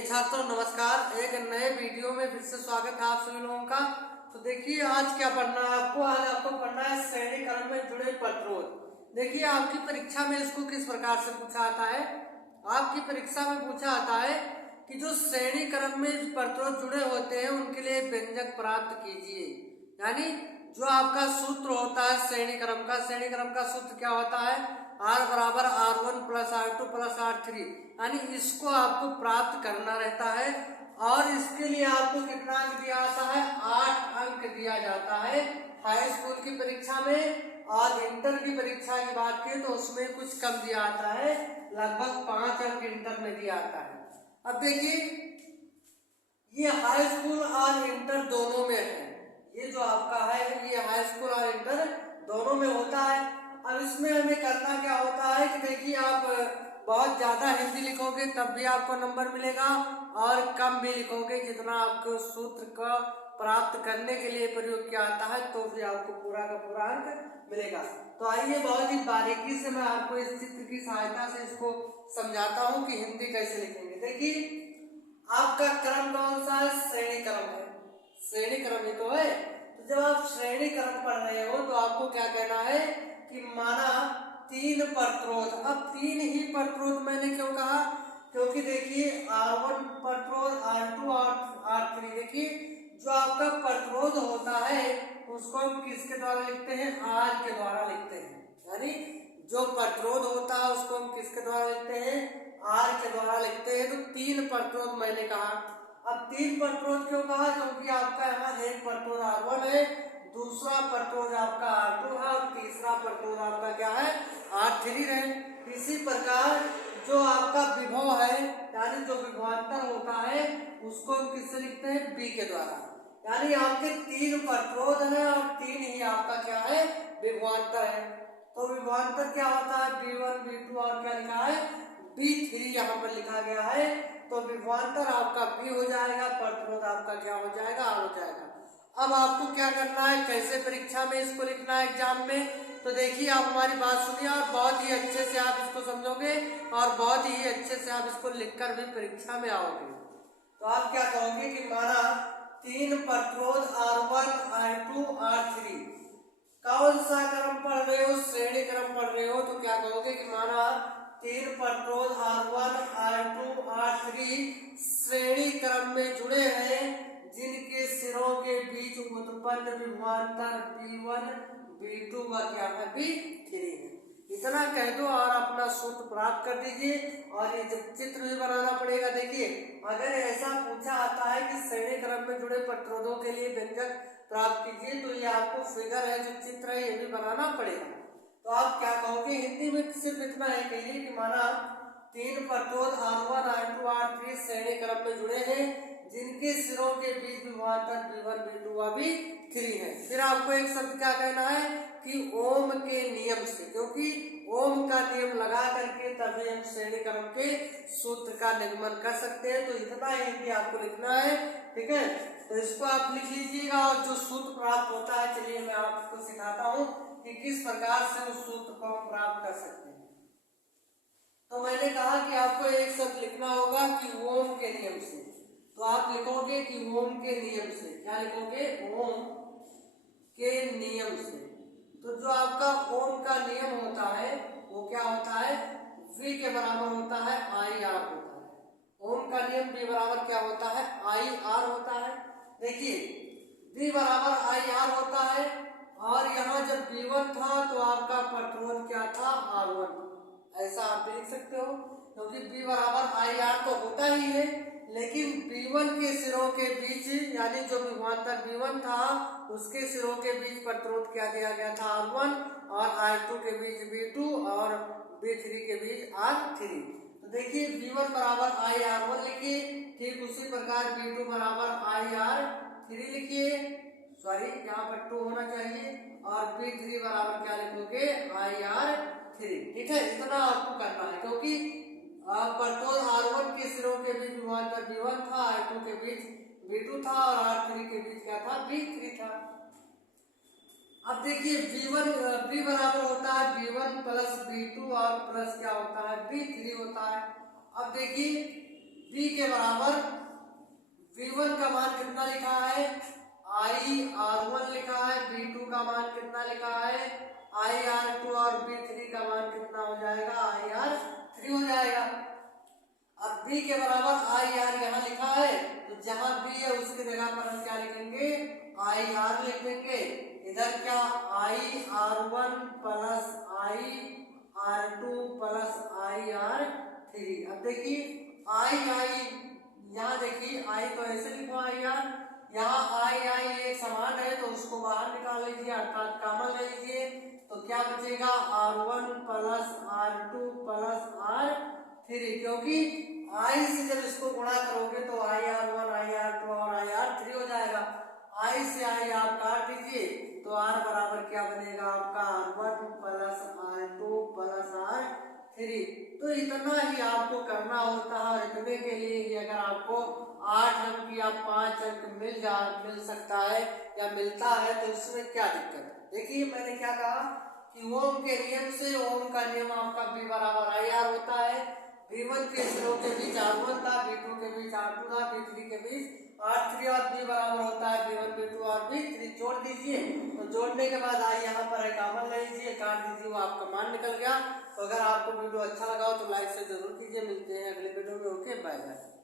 छात्रों नमस्कार। एक नए वीडियो में फिर से स्वागत है आप सभी लोगों का। तो देखिए आज क्या पढ़ना है आपको। आज आपको पढ़ना है श्रेणी क्रम में जुड़े प्रतिरोध। देखिए आपकी परीक्षा में इसको किस प्रकार से पूछा आता है। आपकी परीक्षा में पूछा आता है कि जो श्रेणी क्रम में प्रतिरोध जुड़े होते हैं उनके लिए व्यंजक प्राप्त कीजिए। यानी जो आपका सूत्र होता है श्रेणी क्रम का सूत्र क्या होता है, R बराबर R1 plus R2 plus R3। यानी इसको आपको प्राप्त करना रहता है और इसके लिए आपको कितना अंक दिया जाता है, 8 अंक दिया जाता है हाई स्कूल की परीक्षा में। और इंटर की परीक्षा की बात करें तो उसमें कुछ कम दिया आता है, लगभग 5 अंक इंटर में दिया आता है। अब देखिए ये हाई स्कूल और इंटर दोनों में है, ये जो आपका है ये हाई स्कूल और इंटर दोनों में होता है। अब इसमें हमें करना क्या होता है कि देखिए आप बहुत ज्यादा हिंदी लिखोगे तब भी आपको नंबर मिलेगा और कम भी लिखोगे जितना आपको सूत्र का प्राप्त करने के लिए प्रयोग किया आता है तो भी आपको पूरा का पूरा अंक मिलेगा। तो आइए बहुत ही बारीकी से मैं आपको इस चित्र की सहायता से इसको समझाता हूँ कि हिंदी कैसे लिखेंगे। देखिए आपका क्रम कौन सा है, श्रेणी क्रम है। श्रेणी क्रम ही तो है। तो जब आप श्रेणी क्रम पढ़ रहे हो तो आपको क्या कहना है कि माना 3 प्रतिरोध। अब 3 ही प्रतिरोध मैंने क्यों कहा, क्योंकि देखिए R1 प्रतिरोध, R2 और R3। देखिए जो आपका प्रतिरोध होता है उसको हम किसके द्वारा लिखते हैं, R के द्वारा लिखते हैं। यानी जो प्रतिरोध होता है उसको हम किसके द्वारा लिखते हैं, R के द्वारा लिखते हैं। तो 3 प्रतिरोध मैंने कहा। अब 3 प्रतिरोध क्यों कहा, क्योंकि आपका यहाँ एक प्रतिरोध R1 है, दूसरा प्रतिरोध आपका R2 है और तीसरा प्रतिरोध आपका क्या है, R3 है। इसी प्रकार जो आपका विभव है यानी जो विभवांतर होता है उसको हम किससे लिखते हैं, B के द्वारा। यानी आपके 3 प्रतिरोध है और 3 ही आपका क्या है, विभवांतर है। तो विभवांतर क्या होता है, B1 B2 और क्या लिखा है, B3 यहाँ पर लिखा गया है। तो विभवांतर आपका B हो जाएगा, प्रतिरोध आपका क्या हो जाएगा, R हो जाएगा। अब आपको क्या करना है, कैसे परीक्षा में इसको लिखना है एग्जाम में। तो देखिए आप हमारी बात सुनिए और बहुत ही अच्छे से आप इसको समझोगे और बहुत ही अच्छे से आप इसको लिखकर भी परीक्षा में आओगे। तो आप क्या कहोगे कि माना 3 प्रतिरोध R1 R2 R3, कौन सा क्रम पढ़ रहे हो, श्रेणी क्रम पढ़ रहे हो। तो क्या कहोगे कि माना 3 प्रतिरोध R1 R2 R3 श्रेणी क्रम में जुड़े हैं जिनके सिरों के बीच उत्पन्न विभवांतर B1 B2 व क्या है, B3 है। इतना कह दो और अपना सूत्र प्राप्त कर दीजिए। और ये जब चित्र भी बनाना पड़ेगा, देखिए अगर ऐसा पूछा आता है कि श्रेणी क्रम में जुड़े प्रतिरोधों के लिए व्यंजक प्राप्त कीजिए तो ये आपको फिगर है, जो चित्र है ये भी बनाना पड़ेगा। तो आप क्या कहोगे, हिंदी में सिर्फ इतना है कहिए कि माना 3 प्रतिरोध R1 R2 R3 श्रेणी क्रम में जुड़े हैं जिनके सिरों के बीच विभवांतर B1 B2 व B3 है। फिर आपको एक शब्द क्या कहना है कि ओम के नियम से, क्योंकि ओम का नियम लगा करके तभी हम श्रेणी क्रम के सूत्र का निगमन कर सकते हैं। तो इतना ही आपको लिखना है, ठीक है। तो इसको आप लिख लीजिएगा और जो सूत्र प्राप्त होता है, चलिए मैं आपको सिखाता हूँ कि किस प्रकार से उस सूत्र को हम प्राप्त कर सकते हैं। तो मैंने कहा कि आपको एक शब्द लिखना होगा कि ओम के नियम से। तो आप लिखोगे कि ओम के नियम से, क्या लिखोगे, ओम के नियम से। तो जो आपका ओम का नियम होता है वो क्या होता है, V के बराबर होता है IR होता है। ओम का नियम V बराबर क्या होता है, IR होता है। देखिए V बराबर IR होता है और यहाँ जब B1 था तो आपका प्रतिरोध क्या था, R1। ऐसा आप लिख सकते हो क्योंकि B बराबर IR तो होता ही है, लेकिन B1 के सिरों के बीच यानी जो विभवांतर B1 था उसके सिरों के बीच प्रतिरोध क्या दिया गया था, R1 और R2 के बीच B2 और B3 के बीच R3। तो देखिए B1 बराबर IR1 लिखिए, ठीक उसी प्रकार B2 बराबर IR3 लिखिए, सॉरी यहाँ पर 2 होना चाहिए, और B3 बराबर क्या लिखोगे, IR3। ठीक है, इतना आपको करना है क्योंकि प्रतिरोध R1 के सिरों के बीच विभवांतर B1 था, R2 के बीच B2 था और R3 के बीच क्या था, B3 था। अब देखिए B बराबर होता है B1 प्लस B2 और प्लस क्या होता है, B3 होता है। अब देखिए बी के बराबर V1 का मान कितना लिखा है IR1 लिखा है, V2 का मान कितना लिखा है IR2 और V3 का मान कितना हो जाएगा IR3 हो जाएगा। अब B के बराबर IR यहाँ लिखा है तो जहां B है उसकी जगह पर हम क्या लिखेंगे IR लिख देंगे। इधर क्या IR1 plus IR2 plus IR3। अब देखिए I यहाँ देखिए I तो ऐसे लिखो IR, यहाँ I एक समान है तो उसको बाहर निकाल लीजिए अर्थात कॉमन ले लीजिए तो क्या बचेगा R1 plus R2 plus R3, क्योंकि I से जब इसको गुणा करोगे तो IR1 IR2 और IR3 हो जाएगा। I से I आप काट दीजिए तो R बराबर क्या बनेगा आपका R1 plus R2 plus R3। तो इतना ही आपको करना होता है। इतने के लिए ही अगर आपको 8 अंक या 5 अंक मिल सकता है या मिलता है तो इसमें क्या दिक्कत है। देखिए मैंने क्या कहा कि ओम के नियम से, ओम का नियम आपका V बराबर IR होता है। V1 के स्लों के बीच R1 था, V2 के बीच R2 था, V3 के बीच R3 और V बराबर होता है V1 V2 और V3। जोड़ दीजिए तो जोड़ने के बाद आई यहाँ पर है कॉमन ले लीजिए, काट दीजिए, वो आपका मान निकल गया। तो अगर आपको वीडियो अच्छा लगा हो तो लाइक से जरूर कीजिए। मिलते हैं अगले वीडियो में। Okay bye bye.